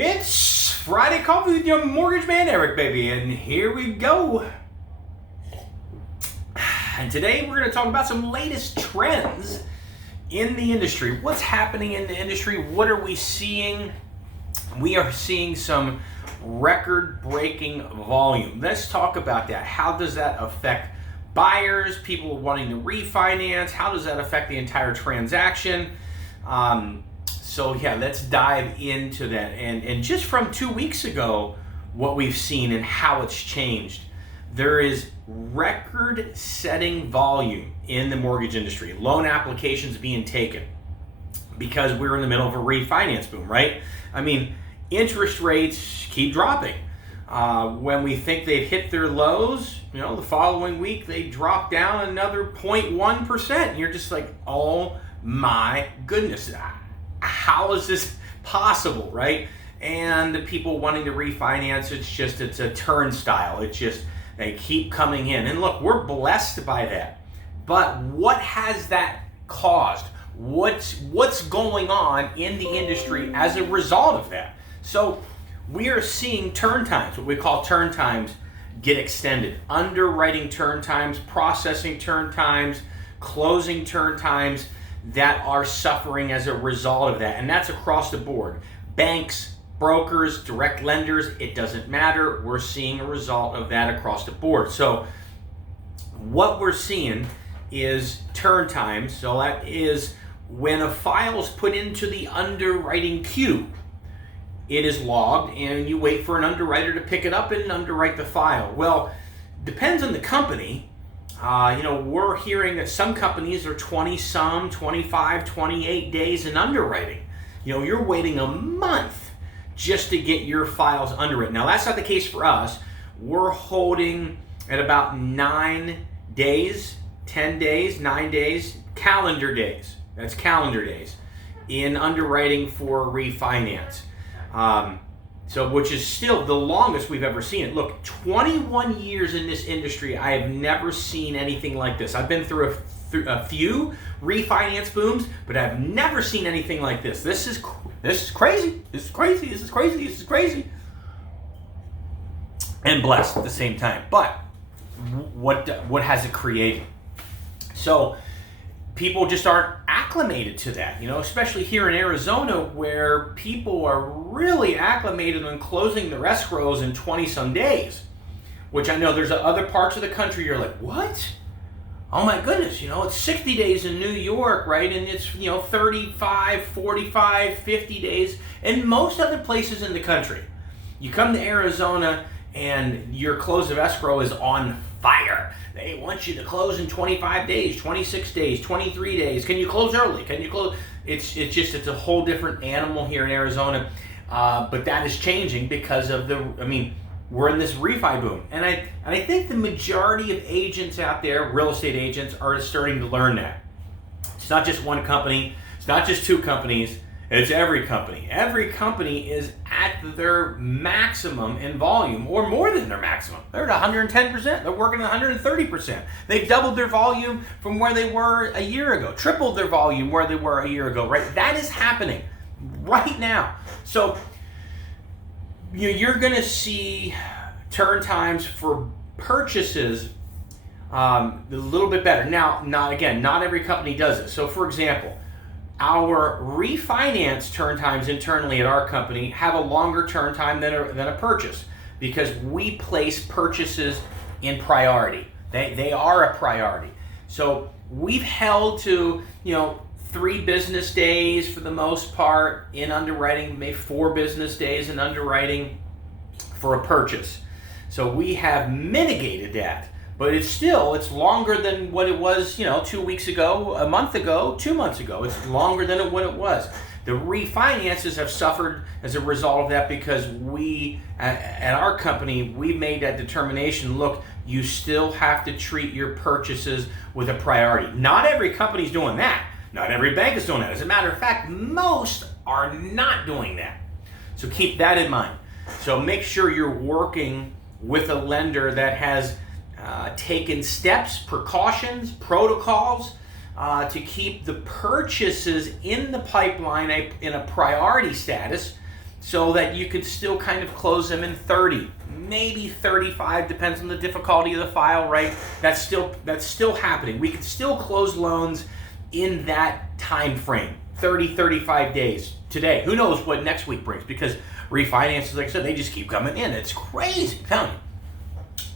It's Friday Coffee with your mortgage man, Eric, baby, and here we go. And today we're going to talk about some latest trends in the industry. What's happening in the industry? What are we seeing? We are seeing some record-breaking volume. Let's talk about that. How does that affect buyers, people wanting to refinance? How does that affect the entire transaction? So let's dive into that. And just from 2 weeks ago, what we've seen and how it's changed. There is record-setting volume in the mortgage industry. Loan applications being taken because we're in the middle of a refinance boom, right? I mean, interest rates keep dropping. When we think they've hit their lows, the following week they drop down another 0.1%. And you're just like, oh my goodness, how is this possible, right? And the people wanting to refinance, it's a turnstile. They keep coming in. And look, we're blessed by that. But what has that caused? What's going on in the industry as a result of that? So we are seeing turn times, what we call turn times, get extended. Underwriting turn times, processing turn times, closing turn times that are suffering as a result of that. And that's across the board. Banks, brokers, direct lenders, it doesn't matter. We're seeing a result of that across the board. So what we're seeing is turn times. So that is when a file is put into the underwriting queue. It is logged and you wait for an underwriter to pick it up and underwrite the file. Well, depends on the company. We're hearing that some companies are 20-some, 25, 28 days in underwriting. You're waiting a month just to get your files underwritten. Now, that's not the case for us. We're holding at about 9 days, 10 days, 9 days, calendar days. That's calendar days in underwriting for refinance. Which is still the longest we've ever seen it. Look, 21 years in this industry, I have never seen anything like this. I've been through a few refinance booms, but I've never seen anything like this. This is crazy. This is crazy. And blessed at the same time. But what has it created? So people just aren't acclimated to that, especially here in Arizona where people are really acclimated on closing their escrows in 20-some days, which I know there's other parts of the country you're like, what? Oh my goodness, it's 60 days in New York, right? And it's, 35, 45, 50 days in most other places in the country. You come to Arizona and your close of escrow is on fire. They want you to close in 25 days, 26 days, 23 days. Can you close early? Can you close? It's a whole different animal here in Arizona. But that is changing because of we're in this refi boom. And I think the majority of agents out there, real estate agents, are starting to learn that. It's not just one company. It's not just two companies. It's every company. Every company is at their maximum in volume or more than their maximum. They're at 110%. They're working at 130%. They've doubled their volume from where they were a year ago, tripled their volume where they were a year ago, right? That is happening right now. So you're going to see turn times for purchases a little bit better. Now, not every company does it. So for example, our refinance turn times internally at our company have a longer turn time than a purchase because we place purchases in priority. They are a priority. So we've held to 3 business days for the most part in underwriting, maybe 4 business days in underwriting for a purchase. So we have mitigated that. But it's longer than what it was, 2 weeks ago, a month ago, 2 months ago. It's longer than what it was. The refinances have suffered as a result of that because we, at our company, we made that determination. Look, you still have to treat your purchases with a priority. Not every company's doing that. Not every bank is doing that. As a matter of fact, most are not doing that. So keep that in mind. So make sure you're working with a lender that has taken steps, precautions, protocols to keep the purchases in the pipeline in a priority status so that you could still kind of close them in 30, maybe 35, depends on the difficulty of the file, right? That's still happening. We could still close loans in that time frame, 30, 35 days today. Who knows what next week brings, because refinances, like I said, they just keep coming in. It's crazy, I'm telling you.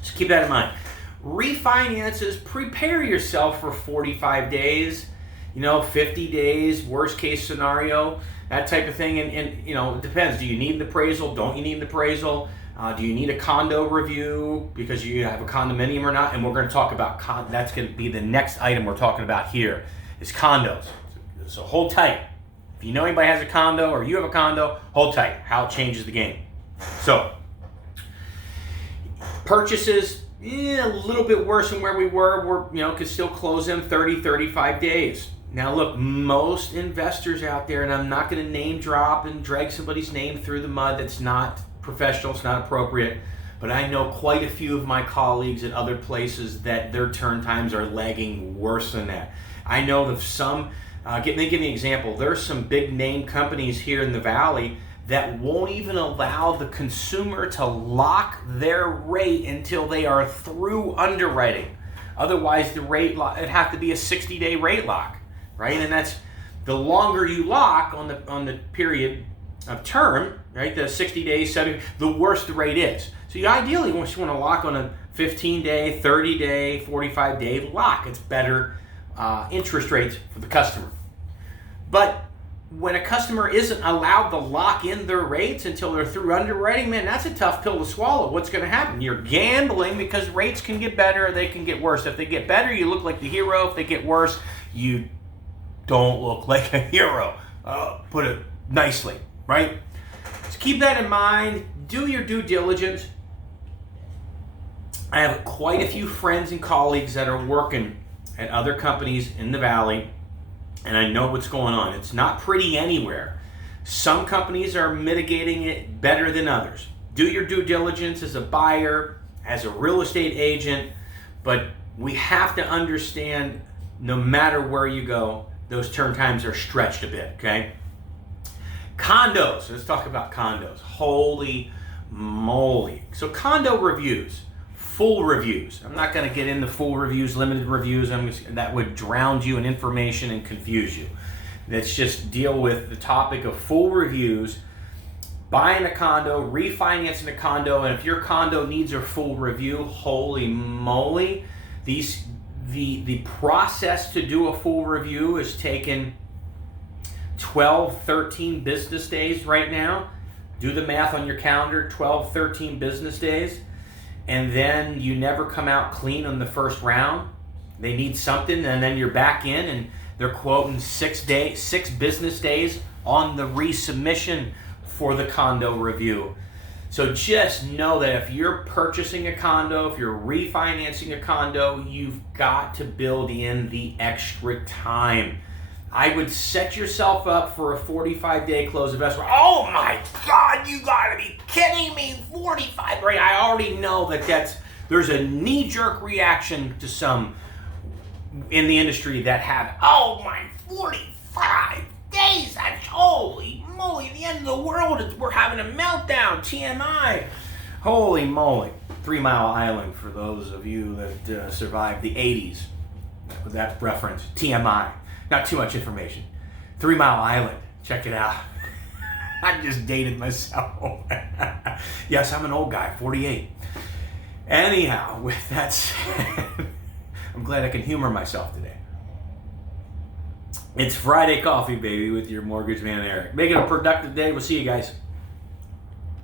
Just keep that in mind. Refinances, prepare yourself for 45 days, 50 days, worst case scenario, that type of thing. And it depends. Do you need an appraisal? Don't you need an appraisal? Do you need a condo review because you have a condominium or not? And we're going to talk about, that's going to be the next item we're talking about here, is condos. So hold tight. If you know anybody has a condo or you have a condo, hold tight. How it changes the game. So, purchases, a little bit worse than where we were. Could still close in 30, 35 days. Now look, most investors out there, and I'm not going to name drop and drag somebody's name through the mud. That's not professional, it's not appropriate. But I know quite a few of my colleagues at other places that their turn times are lagging worse than that. I know of some, let me give you an example. There's some big name companies here in the Valley that won't even allow the consumer to lock their rate until they are through underwriting. Otherwise, the rate it'd have to be a 60-day rate lock, right? And that's the longer you lock on the period of term, right? The 60 days, 70, the worse the rate is. So you ideally want to lock on a 15-day, 30-day, 45-day lock. It's better interest rates for the customer. But when a customer isn't allowed to lock in their rates until they're through underwriting, man, that's a tough pill to swallow. What's going to happen? You're gambling, because rates can get better or they can get worse. If they get better, you look like the hero. If they get worse, you don't look like a hero. Put it nicely, right? So keep that in mind. Do your due diligence. I have quite a few friends and colleagues that are working at other companies in the Valley, and I know what's going on. It's not pretty anywhere. Some companies are mitigating it better than others. Do your due diligence as a buyer, as a real estate agent, but we have to understand, no matter where you go, those turn times are stretched a bit, okay? Condos, let's talk about condos. Holy moly. So condo reviews. Full reviews. I'm not going to get into full reviews, limited reviews. That would drown you in information and confuse you. Let's just deal with the topic of full reviews, buying a condo, refinancing a condo, and if your condo needs a full review, holy moly, the process to do a full review is taking 12, 13 business days right now. Do the math on your calendar, 12, 13 business days. And then you never come out clean on the first round. They need something, and then you're back in, and they're quoting 6 business days on the resubmission for the condo review. So just know that if you're purchasing a condo, if you're refinancing a condo, you've got to build in the extra time. I would set yourself up for a 45-day close of escrow. Oh my God, you gotta be kidding me, 45, right? I already know there's a knee-jerk reaction to some in the industry that have, oh my, 45 days, that's holy moly, the end of the world, we're having a meltdown, TMI. Holy moly. 3 Mile Island, for those of you that survived the 80s, with that reference, TMI. Not too much information. 3 Mile Island. Check it out. I just dated myself. Yes, I'm an old guy, 48. Anyhow, with that said, I'm glad I can humor myself today. It's Friday Coffee, baby, with your mortgage man, Eric. Make it a productive day. We'll see you guys.